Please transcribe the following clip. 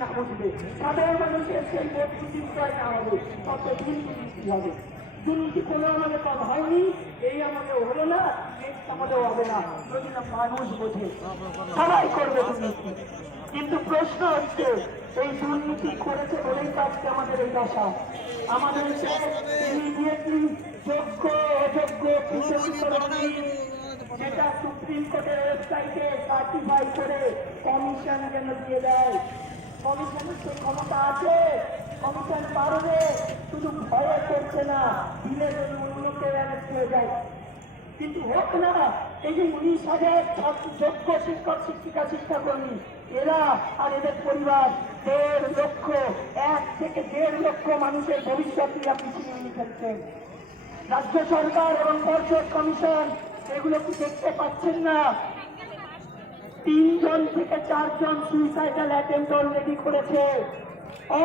না বুঝবে, সাধারণ মানুষের সেই ভোট বিচিন্তায় না হবে, তত দুর্নীতি হবে। দুর্নীতি কোনো আমাদের কাজ হয়নি, এই আমাদের হলো না, নেক্সট আমাদের হবে না, যদি না মানুষ বোঝে। সবাই করবে দুর্নীতি, কিন্তু প্রশ্ন হচ্ছে এই দুর্নীতি করেছে বলেই তো আজকে আমাদের এই দশা। আমাদেরকে ইমিডিয়েটলি যোগ্য অযোগ্য যেটা সুপ্রিম কোর্টের ওয়েবসাইটে সার্টিফাই করে কমিশন যেন দিয়ে দেয়। কমিশনের তো ক্ষমতা আছে, কমিশন পারবে, শুধু ভয়ে করছে না, দিলে যদি অন্যকে অ্যারেস্ট হয়ে যায়। কিন্তু হোক না, এই যে 19,000 যোগ্য শিক্ষক শিক্ষিকা শিক্ষাকর্মী, এরা আর এদের পরিবার 1.5 লক্ষ, 1 থেকে 1.5 লক্ষ মানুষের ভবিষ্যৎ নিয়ে পিছিয়ে নিয়ে ফেলছেন। রাজ্য সরকার এবং পর্ষদ কমিশন এগুলো কি দেখতে পাচ্ছেন না? 3 জন থেকে 4 জন সুইসাইডাল অ্যাটেম্প্ট অলরেডি করেছে।